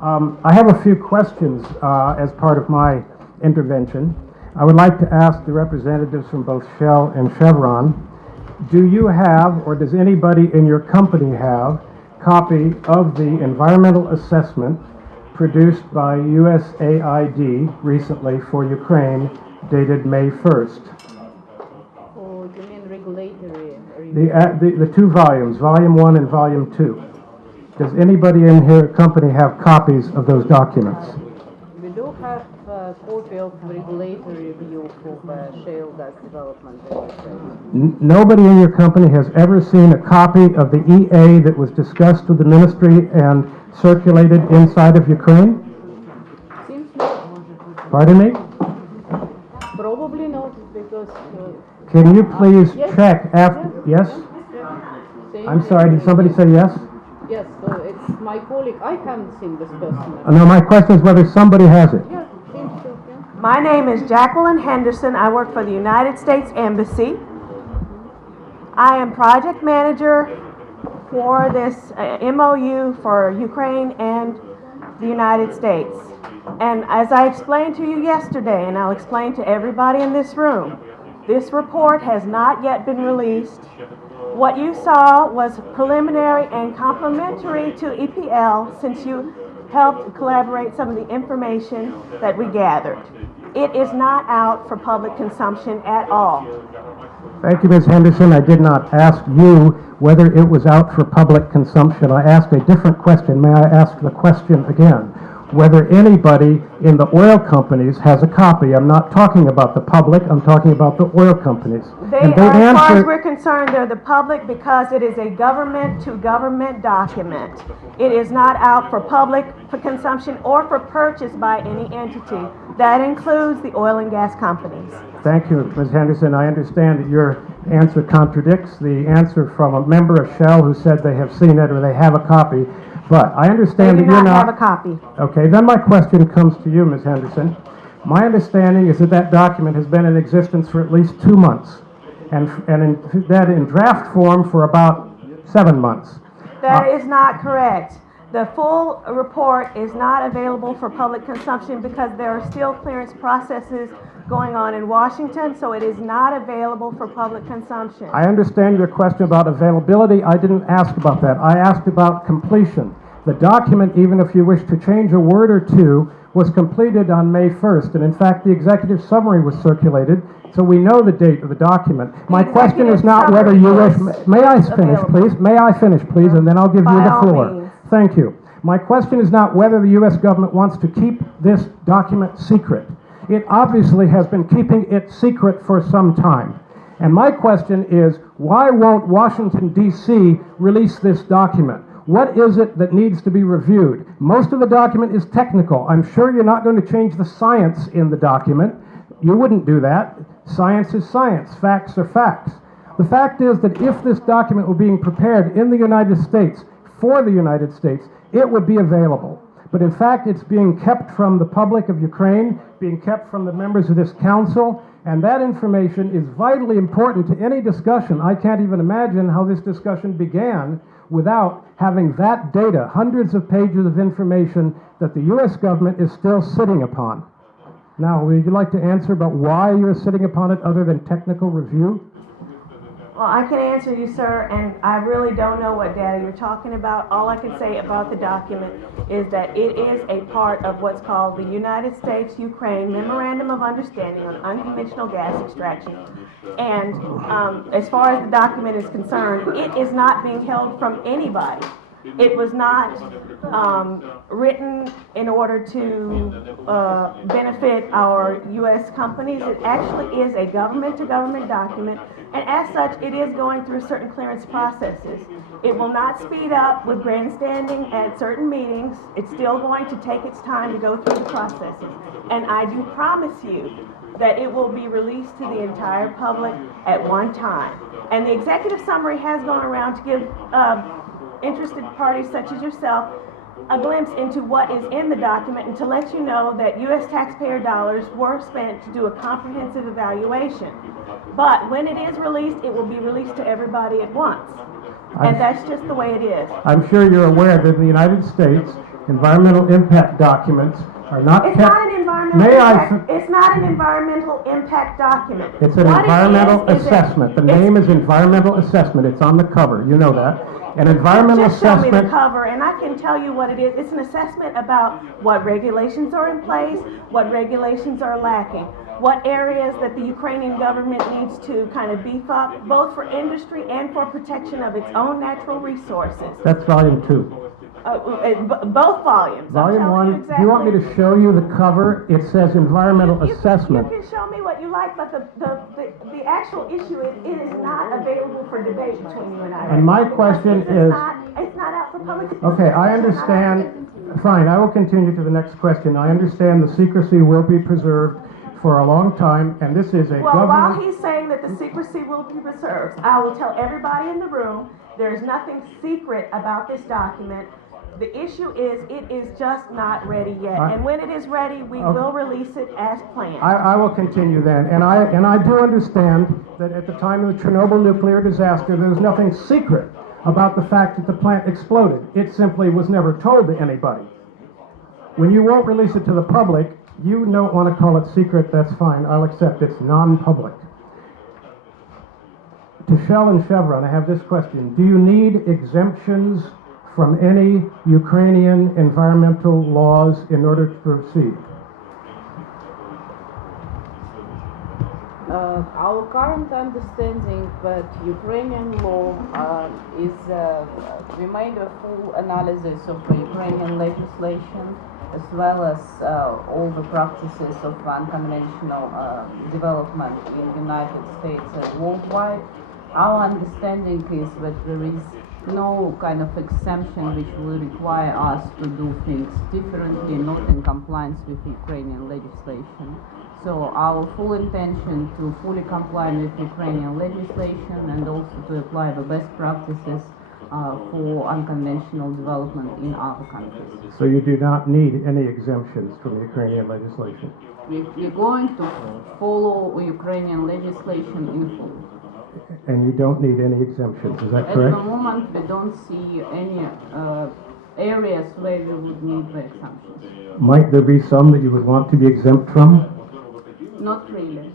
I have a few questions as part of my intervention. I would like to ask the representatives from both Shell and Chevron, do you have, or does anybody in your company have, copy of the environmental assessment produced by USAID recently for Ukraine, dated May 1st? Oh, you mean regulatory? The two volumes, Volume 1 and Volume 2. Does anybody in your company have copies of those documents? We do have a copy of regulatory review for shale gas development. Nobody in your company has ever seen a copy of the EA that was discussed with the ministry and circulated inside of Ukraine? Seems not. Pardon me? Probably not, because... Can you please yes. check after... Yes? I'm sorry, did somebody say yes? Yes, it's my colleague. I haven't seen this person. No, my question is whether somebody has it. Yeah, seems so, yeah. My name is Jacqueline Henderson. I work for the United States Embassy. I am project manager for this MOU for Ukraine and the United States. And as I explained to you yesterday, and I'll explain to everybody in this room, this report has not yet been released. What you saw was preliminary and complementary to EPL, since you helped collaborate some of the information that we gathered. It is not out for public consumption at all. Thank you, Ms. Henderson. I did not ask you whether it was out for public consumption. I asked a different question. May I ask the question again? Whether anybody in the oil companies has a copy. I'm not talking about the public, I'm talking about the oil companies. As far as we're concerned, they're the public because it is a government-to-government document. It is not out for public for consumption or for purchase by any entity. That includes the oil and gas companies. Thank you, Ms. Henderson. I understand that your answer contradicts the answer from a member of Shell who said they have seen it or they have a copy. But I understand that you're not... They do not have a copy. Okay, then my question comes to you, Ms. Henderson. My understanding is that that document has been in existence for at least 2 months, and in draft form for about 7 months. That is not correct. The full report is not available for public consumption because there are still clearance processes going on in Washington, so it is not available for public consumption. I understand your question about availability. I didn't ask about that. I asked about completion. The document, even if you wish to change a word or two, was completed on May 1st, and in fact the executive summary was circulated, so we know the date of the document. My question is not whether you wish... May I finish, please? May I finish, please, and then I'll give you the floor. Thank you. My question is not whether the U.S. government wants to keep this document secret. It obviously has been keeping it secret for some time. And my question is, why won't Washington, D.C. release this document? What is it that needs to be reviewed? Most of the document is technical. I'm sure you're not going to change the science in the document. You wouldn't do that. Science is science. Facts are facts. The fact is that if this document were being prepared in the United States, for the United States, it would be available. But in fact, it's being kept from the public of Ukraine, being kept from the members of this council, and that information is vitally important to any discussion. I can't even imagine how this discussion began without having that data, hundreds of pages of information that the U.S. government is still sitting upon. Now, would you like to answer about why you're sitting upon it other than technical review? Well, I can answer you, sir, and I really don't know what data you're talking about. All I can say about the document is that it is a part of what's called the United States-Ukraine Memorandum of Understanding on Unconventional Gas Extraction. And as far as the document is concerned, it is not being held from anybody. It was not written in order to benefit our U.S. companies. It actually is a government-to-government document, and as such, it is going through certain clearance processes. It will not speed up with grandstanding at certain meetings. It's still going to take its time to go through the processes. And I do promise you that it will be released to the entire public at one time. And the executive summary has gone around to give interested parties such as yourself a glimpse into what is in the document and to let you know that U.S. taxpayer dollars were spent to do a comprehensive evaluation. But when it is released, it will be released to everybody at once. And that's just the way it is. I'm sure you're aware that in the United States, Environmental impact documents are not It's kept. not an environmental May I impact. It's not an environmental impact document. It's an What it environmental is assessment. The it's- name is environmental assessment. It's on the cover. You know that. An environmental Just show me the assessment. cover and I can tell you what it is. It's an assessment about what regulations are in place, what regulations are lacking, what areas that the Ukrainian government needs to kind of beef up, both for industry and for protection of its own natural resources. That's volume 2. Both volumes. I'm Volume telling 1, do you want me to show you the cover? It says environmental assessment. You can show me what you like, but the actual issue is it is not available for debate between you and I. And my question is, It's not out for public. okay, I understand, fine, I will continue to the next question. I understand the secrecy will be preserved for a long time, and this is a Well, while government. he's saying that the secrecy will be preserved, I will tell everybody in the room, there is nothing secret about this document. The issue is, it is just not ready yet, and when it is ready, we will release it as planned. I will continue then, and I do understand that at the time of the Chernobyl nuclear disaster, there was nothing secret about the fact that the plant exploded. It simply was never told to anybody. When you won't release it to the public, you don't want to call it secret, that's fine, I'll accept it's non-public. To Shell and Chevron, I have this question. Do you need exemptions from any Ukrainian environmental laws in order to proceed? Our current understanding that Ukrainian law is, we made a full analysis of the Ukrainian legislation as well as all the practices of unconventional development in the United States and worldwide. Our understanding is that there is no kind of exemption which will require us to do things differently, not in compliance with Ukrainian legislation. So our full intention to fully comply with Ukrainian legislation and also to apply the best practices for unconventional development in other countries. So you do not need any exemptions from Ukrainian legislation? We're going to follow Ukrainian legislation in full. And you don't need any exemptions, is that At correct? the moment, we don't see any areas where we would need the exemptions. Might there be some that you would want to be exempt from? Not really.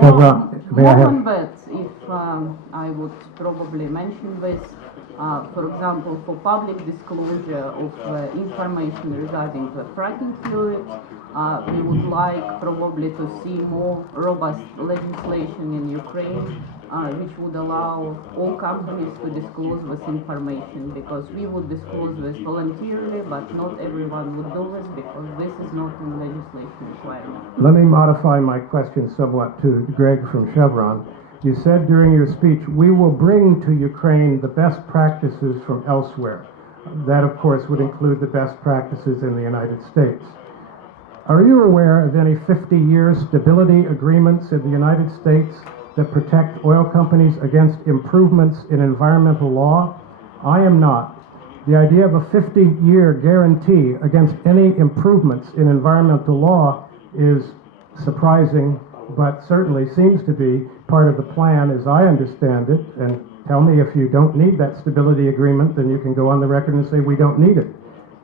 Chevron, may I More have- than that, if I would probably mention this, for example, for public disclosure of information regarding the fracking fluid, we would like probably to see more robust legislation in Ukraine, which would allow all companies to disclose this information, because we would disclose this voluntarily, but not everyone would do this because this is not in legislation requirement. Let me modify my question somewhat to Greg from Chevron. You said during your speech, we will bring to Ukraine the best practices from elsewhere. That, of course, would include the best practices in the United States. Are you aware of any 50-year stability agreements in the United States that protect oil companies against improvements in environmental law? I am not. The idea of a 50-year guarantee against any improvements in environmental law is surprising, but certainly seems to be part of the plan as I understand it. And tell me if you don't need that stability agreement, then you can go on the record and say we don't need it.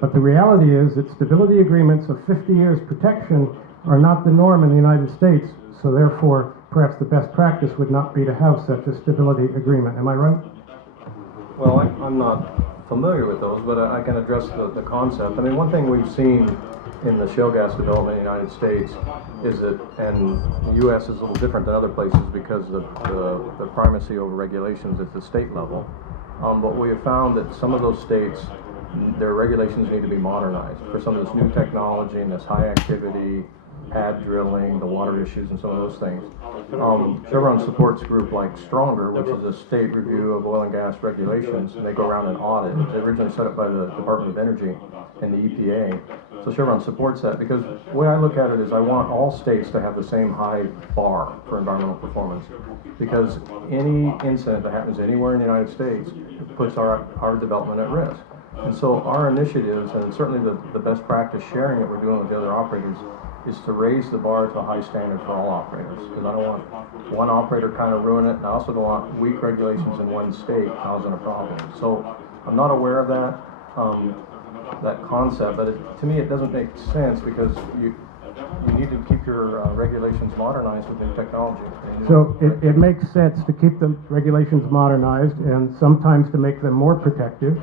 But the reality is that stability agreements of 50 years protection are not the norm in the United States, so therefore perhaps the best practice would not be to have such a stability agreement. Am I right? Well, I'm not familiar with those, but I can address the concept. I mean, one thing we've seen in the shale gas development in the United States is that, and the U.S. is a little different than other places because of the primacy over regulations at the state level. But we have found that some of those states, their regulations need to be modernized for some of this new technology and this high activity pad drilling, the water issues, and some of those things. Chevron supports a group like Stronger, which is a state review of oil and gas regulations, and they go around and audit. It was originally set up by the Department of Energy and the EPA. So Chevron supports that because the way I look at it is I want all states to have the same high bar for environmental performance, because any incident that happens anywhere in the United States puts our development at risk. And so our initiatives, and certainly the best practice sharing that we're doing with the other operators, is to raise the bar to a high standard for all operators, because I don't want one operator kind of ruin it, and I also don't want weak regulations in one state causing a problem. So I'm not aware of that. that concept, but to me it doesn't make sense because you need to keep your regulations modernized with new technology. So it makes sense to keep the regulations modernized and sometimes to make them more protective,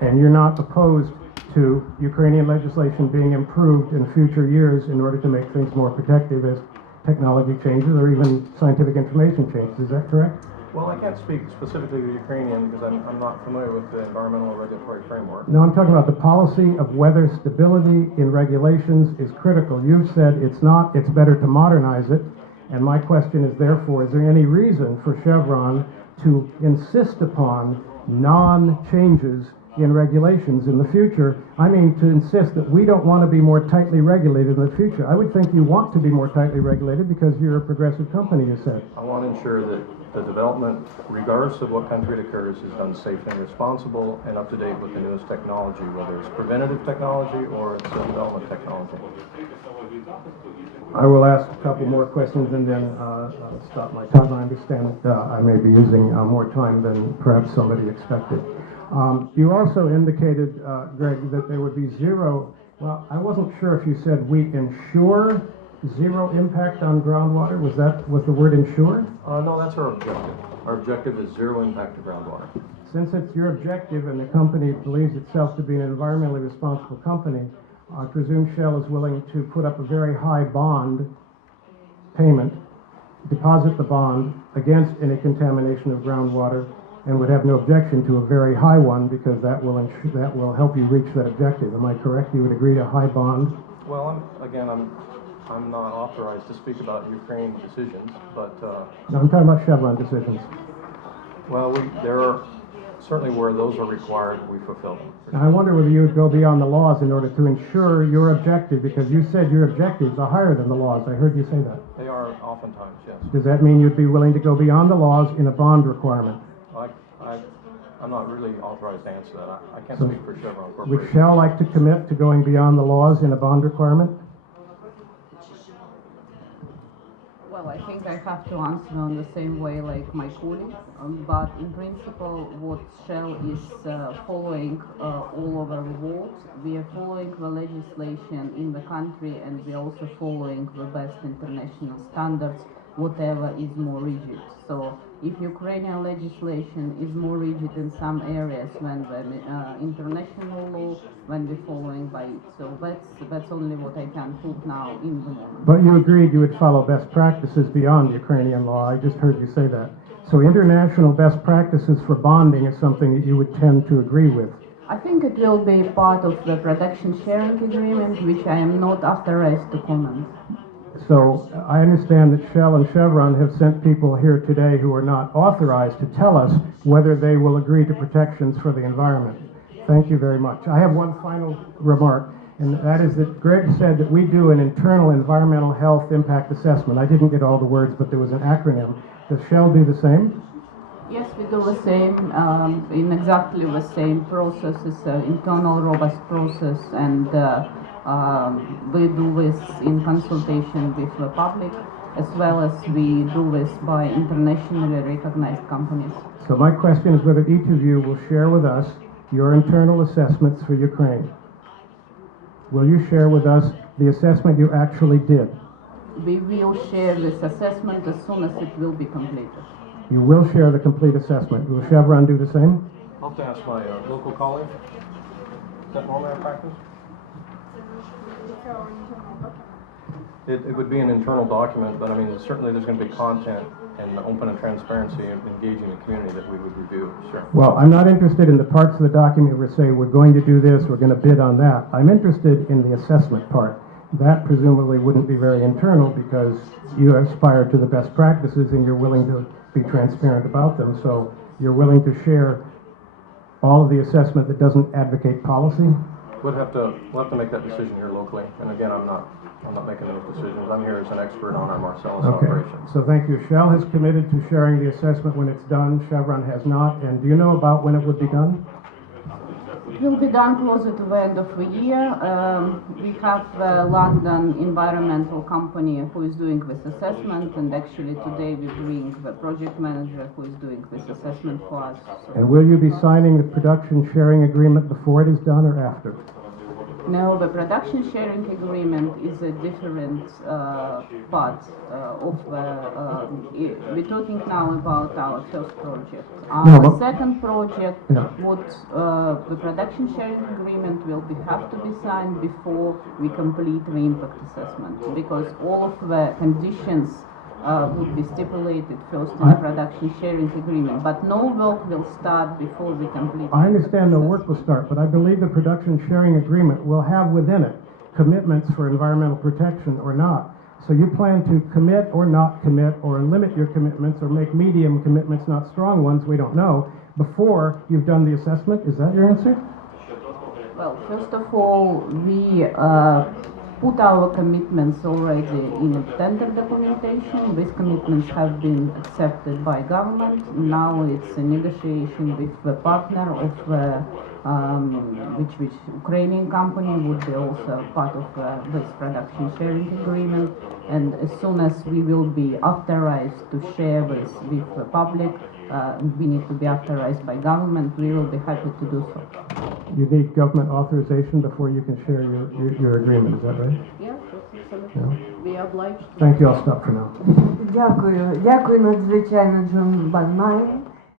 and you're not opposed to Ukrainian legislation being improved in future years in order to make things more protective as technology changes or even scientific information changes. Is that correct? Well, I can't speak specifically to Ukrainian because I'm not familiar with the environmental regulatory framework. No, I'm talking about the policy of whether stability in regulations is critical. You've said it's not, it's better to modernize it. And my question is therefore, is there any reason for Chevron to insist upon non-changes in regulations in the future? I mean, to insist that we don't want to be more tightly regulated in the future. I would think you want to be more tightly regulated because you're a progressive company, you said. I want to ensure that the development, regardless of what country it occurs, is done safe and responsible and up to date with the newest technology, whether it's preventative technology or it's development technology. I will ask a couple more questions and then stop my time. I understand I may be using more time than perhaps somebody expected. You also indicated, Greg, that there would be zero, well, I wasn't sure if you said we ensure zero impact on groundwater. Was the word ensure? No, that's our objective. Our objective is zero impact to groundwater. Since it's your objective and the company believes itself to be an environmentally responsible company, I presume Shell is willing to put up a very high bond payment, deposit the bond against any contamination of groundwater, and would have no objection to a very high one because that will help you reach that objective. Am I correct? You would agree to a high bond? Well, I'm not authorized to speak about Ukraine decisions, but No, I'm talking about Chevron decisions. well, there are certainly where those are required, we fulfill them. Now, I wonder whether you would go beyond the laws in order to ensure your objective, because you said your objectives are higher than the laws. I heard you say that. They are oftentimes, yes. Does that mean you'd be willing to go beyond the laws in a bond requirement? I'm not really authorized to answer that. I can't So speak for Chevron would Corporation. Shell like to commit to going beyond the laws in a bond requirement? Well, I think I have to answer on the same way like my colleague, but in principle what Shell is following all over the world, we are following the legislation in the country and we are also following the best international standards, whatever is more rigid. So if Ukrainian legislation is more rigid in some areas than the international law, when we're following by it. So that's only what I can put now in the moment. But you agreed you would follow best practices beyond Ukrainian law. I just heard you say that. So international best practices for bonding is something that you would tend to agree with. I think it will be part of the production sharing agreement, which I am not authorized to comment. So I understand that Shell and Chevron have sent people here today who are not authorized to tell us whether they will agree to protections for the environment. Thank you very much. I have one final remark, and that is that Greg said that we do an internal environmental health impact assessment. I didn't get all the words, but there was an acronym. Does Shell do the same? Yes, we do the same, in exactly the same process. It's an internal robust process, and we do this in consultation with the public, as well as we do this by internationally recognized companies. So my question is whether each of you will share with us your internal assessments for Ukraine. Will you share with us the assessment you actually did? We will share this assessment as soon as it will be completed. You will share the complete assessment. Will Chevron do the same? I'll have to ask my local colleague. Is that normally our practice? It would be an internal document, but I mean, certainly there's going to be content and open and transparency and engaging the community that we would review, sure. Well, I'm not interested in the parts of the document where say we're going to do this, we're going to bid on that. I'm interested in the assessment part. That presumably wouldn't be very internal because you aspire to the best practices and you're willing to be transparent about them. So you're willing to share all of the assessment that doesn't advocate policy? We'll have to make that decision here locally. And again, I'm not making those decisions. I'm here as an expert on our Marcellus operations. So thank you. Shell has committed to sharing the assessment when it's done. Chevron has not. And do you know about when it would be done? will be done closer to the end of the year. We have a London environmental company who is doing this assessment, and actually today we bring the project manager who is doing this assessment for us. So And will you be signing the production sharing agreement before it is done or after? no, the production sharing agreement is a different part of the. We're talking now about our first project. No, Our but- second project, Yeah. the production sharing agreement will have to be signed before we complete the impact assessment, because all of the conditions would be stipulated first in the production sharing agreement, but no work will start before we complete. I understand no work will start, but I believe the production sharing agreement will have within it commitments for environmental protection or not. So you plan to commit or not commit, or limit your commitments, or make medium commitments, not strong ones, we don't know, before you've done the assessment? Is that your answer? Well, first of all, we put our commitments already in a tender documentation. These commitments have been accepted by government. Now it's a negotiation with the partner of which Ukrainian company would be also part of this production sharing agreement. And as soon as we will be authorized to share this with the public, we need to be authorized by government. We will be happy to do so. You need government authorization before you can share your agreement, is that right? Yeah, that's absolutely. We are obliged to. Thank you, I'll stop for now. Дякую надзвичайно, Джон Bonain.